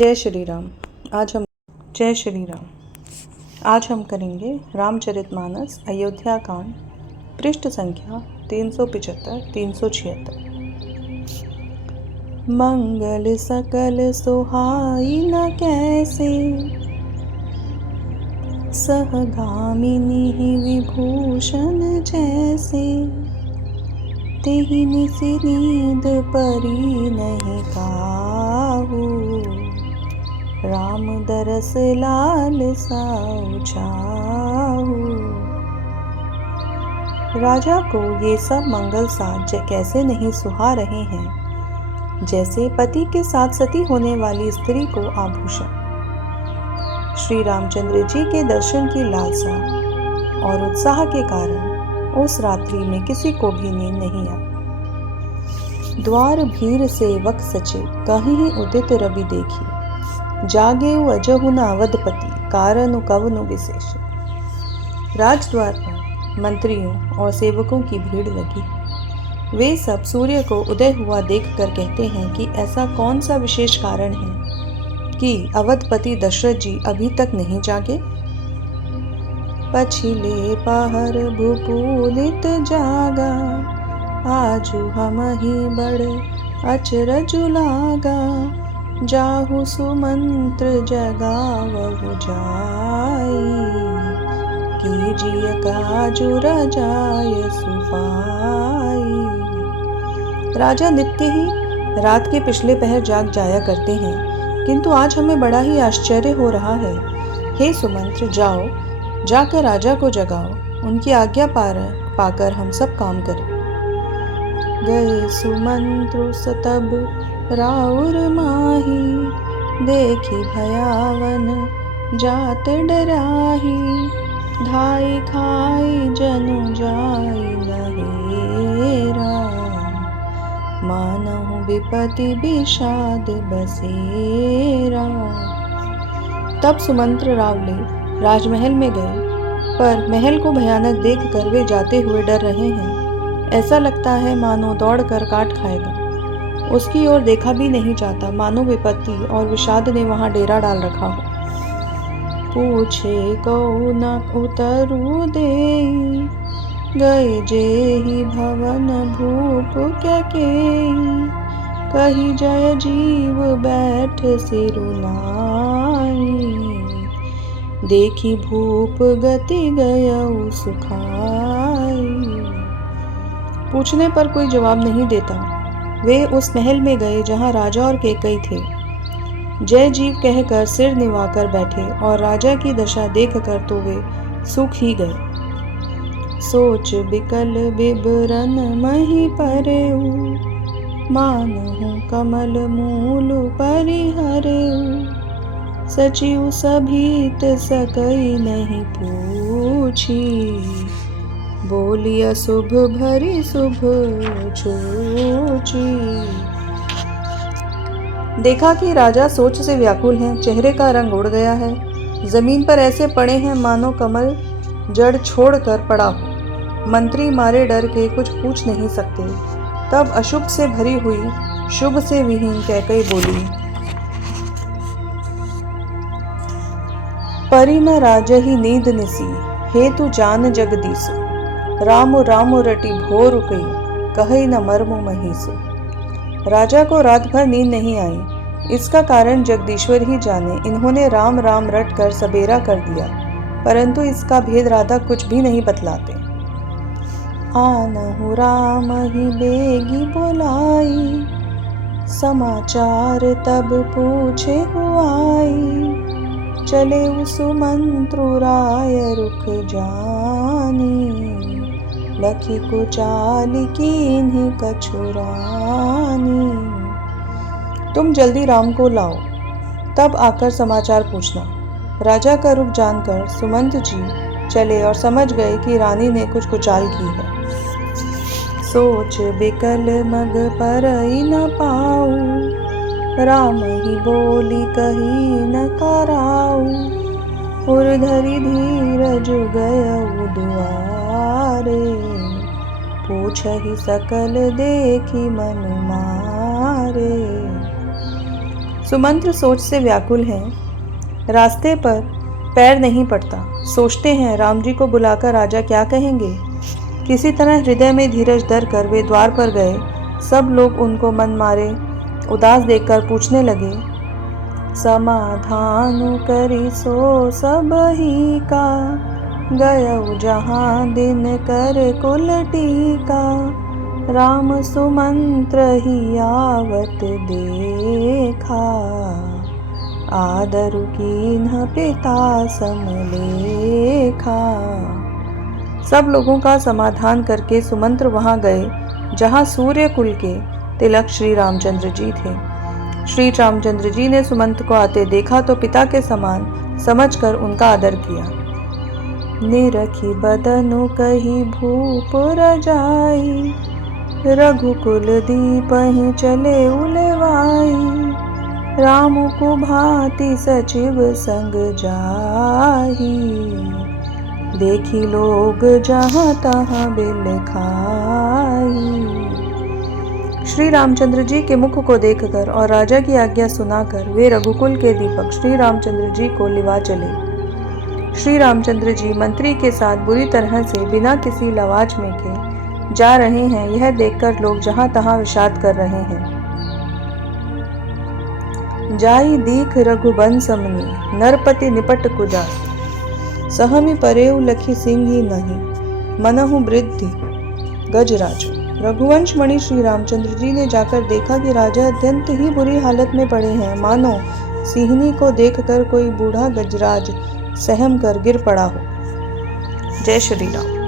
जय श्री राम। आज हम जय श्री राम आज हम करेंगे रामचरितमानस अयोध्या कांड, पृष्ठ संख्या 375-376। मंगल सकल सोहाई न कैसे, सहगामिनी विभूषण जैसे। तेहि निसि नींद परी नहीं काहू, राम दरस लाल साउ छाहू। राजा को ये सब मंगल साज कैसे नहीं सुहा रहे हैं, जैसे पति के साथ सती होने वाली स्त्री को आभूषण। श्री रामचंद्र जी के दर्शन की लालसा और उत्साह के कारण उस रात्रि में किसी को भी नींद नहीं आई। द्वार भीर सेवक सचे, कहीं उदित रवि देखी। जागे अजहु न अवधपति, कारण कवनु विशेष। राजद्वार पर मंत्रियों और सेवकों की भीड़ लगी। वे सब सूर्य को उदय हुआ देखकर कहते हैं कि ऐसा कौन सा विशेष कारण है कि अवधपति दशरथ जी अभी तक नहीं जागे। पछिले पहर भूपुलित जागा, आजु हम ही बड़ अचरज लागा। जाहु सुमंत्र जगावहु जाई, कीजिए काजु रजाय सुपाई। राजा नित्य ही रात के पिछले पहर जाग जाया करते हैं, किंतु आज हमें बड़ा ही आश्चर्य हो रहा है। हे सुमंत्र, जाओ, जाकर राजा को जगाओ, उनकी आज्ञा पाकर हम सब काम करें। गए सुमंत्र सतब राउर माही, देखी भयावन जात डराही। धाई खाई जनु जाई नहेरा, मानहु विपति विषाद बसेरा। तब सुमंत्र रावले राजमहल में गए, पर महल को भयानक देखकर वे जाते हुए डर रहे हैं। ऐसा लगता है मानो दौड़ कर काट खाएगा। उसकी ओर देखा भी नहीं जाता, मानो विपत्ति और विषाद ने वहां डेरा डाल रखा हो। पूछे कौ न उतरु देई, गए जेहि भवन भूप क्या केई। कही जय जीव बैठ सिरुनाई, देखी भूप गति गयउ सुखाई। पूछने पर कोई जवाब नहीं देता। वे उस महल में गए जहां राजा और कैकई थे। जय जीव कहकर सिर निवाकर बैठे और राजा की दशा देखकर तो वे सूख ही गए। सोच बिकल बिबरन मही परेऊ, मानहु कमल मूल परिहरेऊ। सचिव सभीत सकई नहीं पूछी, बोली अशुभ भरी शुभ छूची। देखा कि राजा सोच से व्याकुल हैं, चेहरे का रंग उड़ गया है, जमीन पर ऐसे पड़े हैं मानो कमल जड़ छोड़कर पड़ा हो। मंत्री मारे डर के कुछ पूछ नहीं सकते। तब अशुभ से भरी हुई शुभ से विहीन कैकई बोली, परि न राजहि नींद निसी, हेतु जान जगदीसु। राम राम रटि भोर कई, कहई न मर्म महीसु। राजा को रात भर नींद नहीं आई, इसका कारण जगदीश्वर ही जाने। इन्होंने राम राम रट कर सबेरा कर दिया, परंतु इसका भेद राधा कुछ भी नहीं बतलाते। आनहु राम ही बेगी बोलाई, समाचार तब पूछे हुआई। चले सुमंत्रु राय रुख जानी, लखी कुचाल कीन्ही कछुरानी। तुम जल्दी राम को लाओ, तब आकर समाचार पूछना। राजा का रुख जानकर सुमंत जी चले और समझ गए कि रानी ने कुछ कुचाल की है। सोच बिकल मग परई न पाऊ, राम ही बोली कही न कराऊ। उर्धरि धीरज गयउ दुआरे, पूछहि सकल देखी मन मारे। सुमंत्र सोच से व्याकुल हैं। रास्ते पर पैर नहीं पड़ता। सोचते हैं राम जी को बुलाकर राजा क्या कहेंगे। किसी तरह हृदय में धीरज धर कर वे द्वार पर गए। सब लोग उनको मन मारे उदास देखकर पूछने लगे, समाधान करी सो सब ही का, गयो जहाँ दिन कर कुल टीका, राम सुमंत्र ही आवत देखा, आदर कीन्ह पिता समलेखा। सब लोगों का समाधान करके सुमंत्र वहां गए जहां सूर्य कुल के तिलक श्री रामचंद्र जी थे। श्री रामचंद्र जी ने सुमंत्र को आते देखा तो पिता के समान समझकर उनका आदर किया। निरखी बदनु कही भूप रजाई, रघुकुल दीपहि चले उलवाई, राम को भांति सचिव संग जाही, देखी लोग जहाँ तहाँ बिल खाई। श्री रामचंद्र जी के मुख को देखकर और राजा की आज्ञा सुनाकर वे रघुकुल के दीपक श्री रामचंद्र जी को लिवा चले। श्री रामचंद्र जी मंत्री के साथ बुरी तरह से बिना किसी लवाज में के जा रहे हैं, यह देखकर लोग जहां तहां विषाद कर रहे हैं। जाई दीख रघुबन समनी, नरपति निपट कुजास, सहमी परेउ लखी सिंही नहीं, मनहु वृद्धि गजराज। रघुवंश मणि श्री रामचंद्र जी ने जाकर देखा कि राजा अत्यंत ही बुरी हालत में पड़े हैं, मानो सिंहनी को देखकर कोई बूढ़ा गजराज सहम कर गिर पड़ा हो। जय श्री राम।